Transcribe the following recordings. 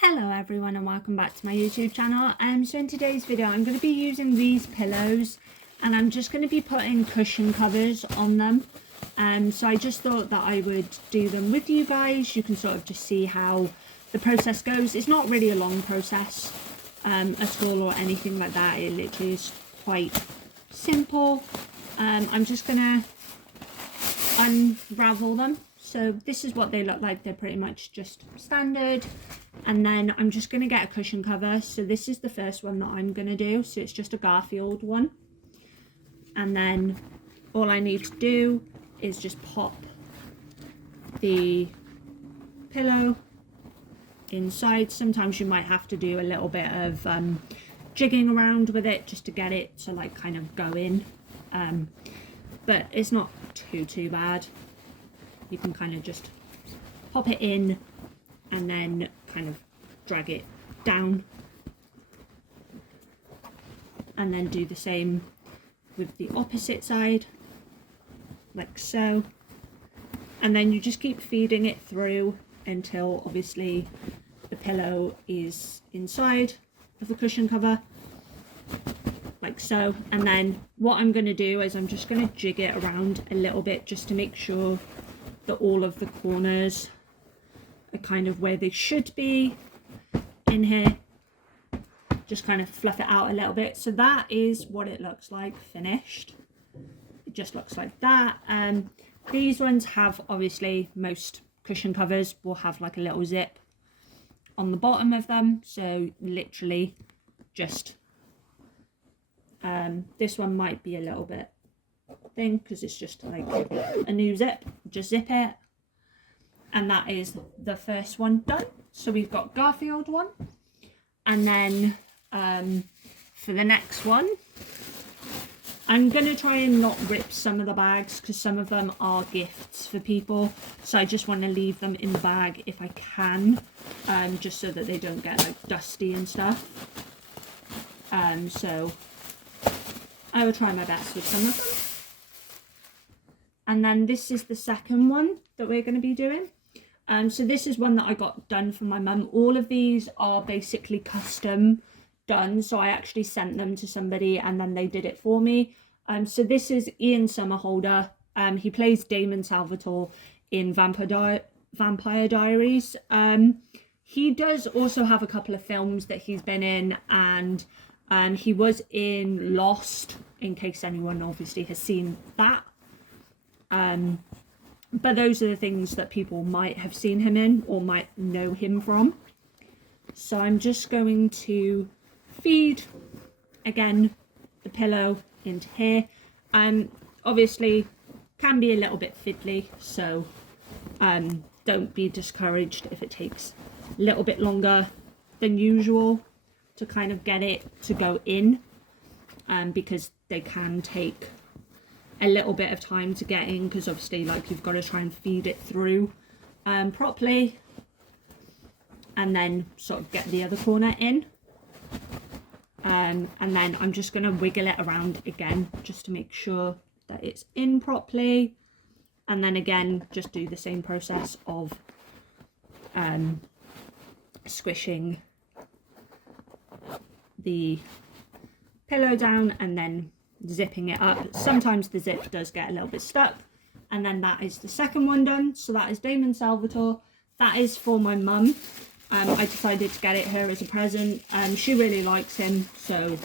Hello everyone and welcome back to my YouTube channel. So in today's video I'm going to be using these pillows and I'm just going to be putting cushion covers on them. So I just thought that I would do them with you guys. You can sort of just see how the process goes. It's not really a long process at all or anything like that. It literally is quite simple. I'm just going to unravel them. So this is what they look like. They're pretty much just standard. And then I'm just going to get a cushion cover. So this is the first one that I'm going to do. So it's just a Garfield one. And then all I need to do is just pop the pillow inside. Sometimes you might have to do a little bit of jigging around with it just to get it to like kind of go in. But it's not too bad. You can kind of just pop it in and then kind of drag it down, and then do the same with the opposite side, like so. And then you just keep feeding it through until obviously the pillow is inside of the cushion cover, like so. And then what I'm going to do is I'm just going to jig it around a little bit just to make sure that all of the corners are kind of where they should be in here. Just kind of fluff it out a little bit. So that is what it looks like finished. It just looks like that. These ones have, obviously most cushion covers will have like a little zip on the bottom of them, so literally just this one might be a little bit thing because it's just like a new zip. Just zip it. And that is the first one done. So we've got Garfield one. And then for the next one, I'm going to try and not rip some of the bags because some of them are gifts for people. So I just want to leave them in the bag if I can, just so that they don't get like dusty and stuff. So I will try my best with some of them. And then this is the second one that we're going to be doing. So this is one that I got done for my mum. All of these are basically custom done. So I actually sent them to somebody and then they did it for me. So this is Ian Somerhalder. He plays Damon Salvatore in Vampire Diaries. He does also have a couple of films that he's been in, and he was in Lost, in case anyone obviously has seen that. But those are the things that people might have seen him in or might know him from. So I'm just going to feed again the pillow into here. Obviously can be a little bit fiddly, so don't be discouraged if it takes a little bit longer than usual to kind of get it to go in, because they can take a little bit of time to get in, because obviously like you've got to try and feed it through properly and then sort of get the other corner in, and then I'm just going to wiggle it around again just to make sure that it's in properly, and then again just do the same process of squishing the pillow down and then zipping it up. Sometimes the zip does get a little bit stuck. And then that is the second one done. So that is Damon Salvatore. That is for my mum. I decided to get it her as a present. She really likes him, so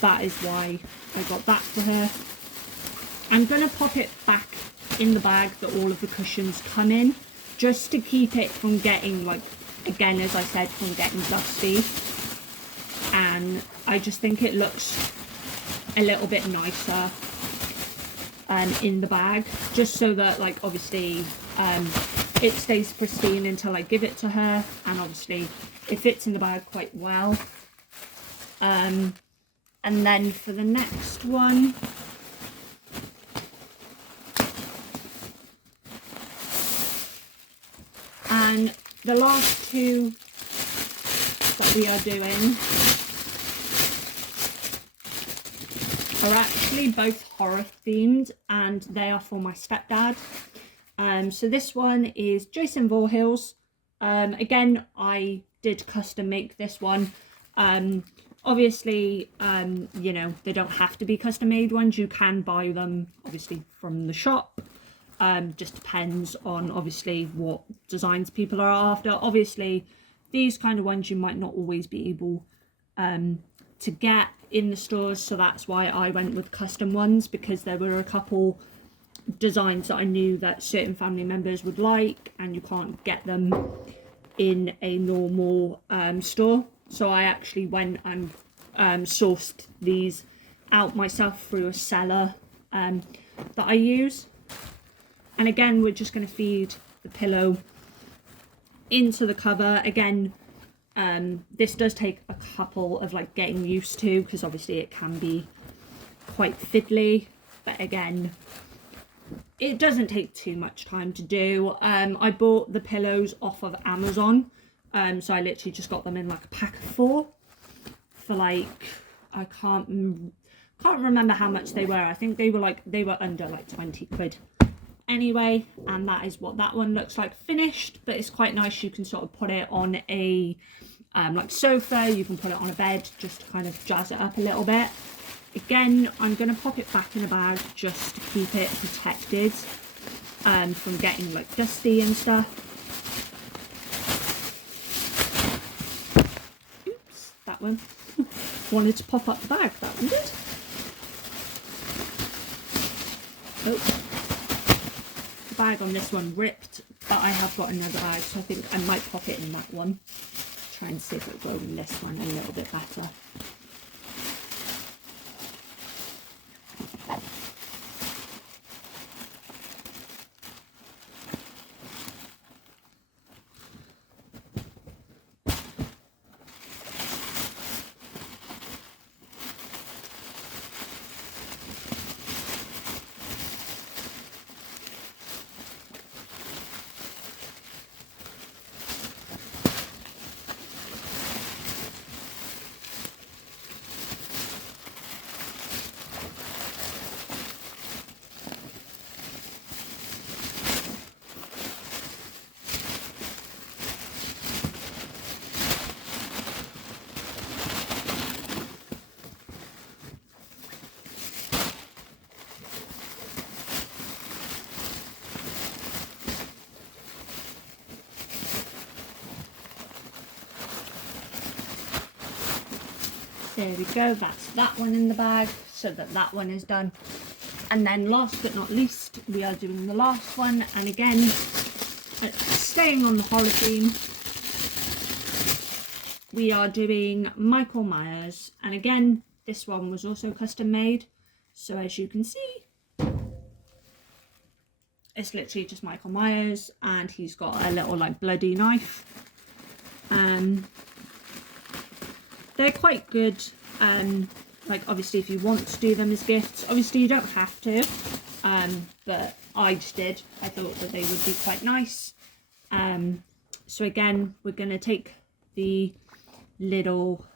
that is why I got that for her. I'm going to pop it back in the bag that all of the cushions come in, just to keep it from getting, like, again, as I said, from getting dusty. And I just think it looks a little bit nicer in the bag, just so that like obviously it stays pristine until I give it to her, and obviously it fits in the bag quite well. And then for the next one, and the last two that we are doing are actually both horror themed, and they are for my stepdad. So this one is Jason Voorhees. Again, I did custom make this one. Obviously, you know, they don't have to be custom made ones. You can buy them obviously from the shop. Just depends on obviously what designs people are after. Obviously, these kind of ones you might not always be able to get in the stores, so that's why I went with custom ones, because there were a couple designs that I knew that certain family members would like and you can't get them in a normal store. So I actually went and sourced these out myself through a seller that I use. And again, we're just going to feed the pillow into the cover. Again, this does take a couple of like getting used to, because obviously it can be quite fiddly, but again, it doesn't take too much time to do. I bought the pillows off of Amazon, so I literally just got them in like a pack of 4 for like, I can't remember how much they were. I think they were under like 20 quid anyway, and that is what that one looks like finished. But it's quite nice. You can sort of put it on a like sofa, you can put it on a bed, just to kind of jazz it up a little bit. Again, I'm going to pop it back in a bag just to keep it protected from getting like dusty and stuff. Oops, that one wanted to pop up the bag, that one did. Oh, the bag on this one ripped, but I have got another bag, so I think I might pop it in that one. Try and see if it'll go in this one a little bit better. There we go, that's that one in the bag, so that one is done. And then last but not least, we are doing the last one, and again, staying on the horror theme, we are doing Michael Myers. And again, this one was also custom made, so as you can see, it's literally just Michael Myers, and he's got a little like bloody knife. They're quite good, like obviously if you want to do them as gifts, obviously you don't have to, but I just did. I thought that they would be quite nice. So again, we're going to take the little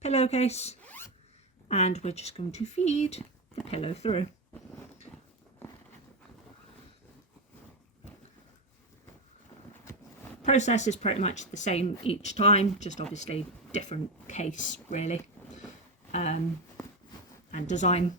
pillowcase, and we're just going to feed the pillow through. Process is pretty much the same each time, just obviously different case really, and design.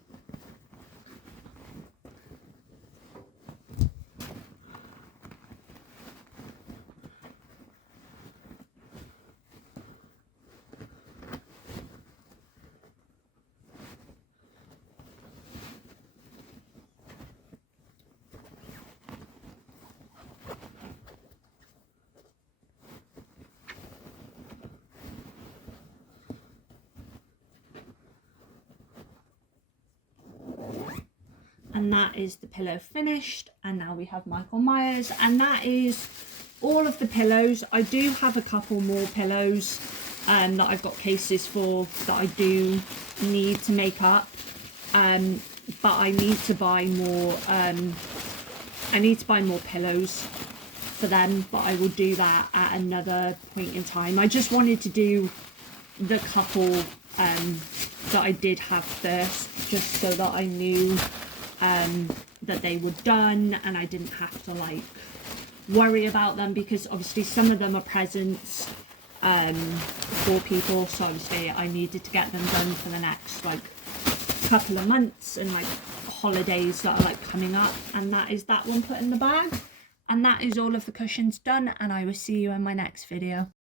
And that is the pillow finished, and now we have Michael Myers, and that is all of the pillows. I do have a couple more pillows that I've got cases for that I do need to make up, but I need to buy more pillows for them, but I will do that at another point in time. I just wanted to do the couple that I did have first, just so that I knew that they were done and I didn't have to like worry about them, because obviously some of them are presents for people, so obviously I needed to get them done for the next like couple of months and like holidays that are like coming up. And that is that one put in the bag, and that is all of the cushions done, and I will see you in my next video.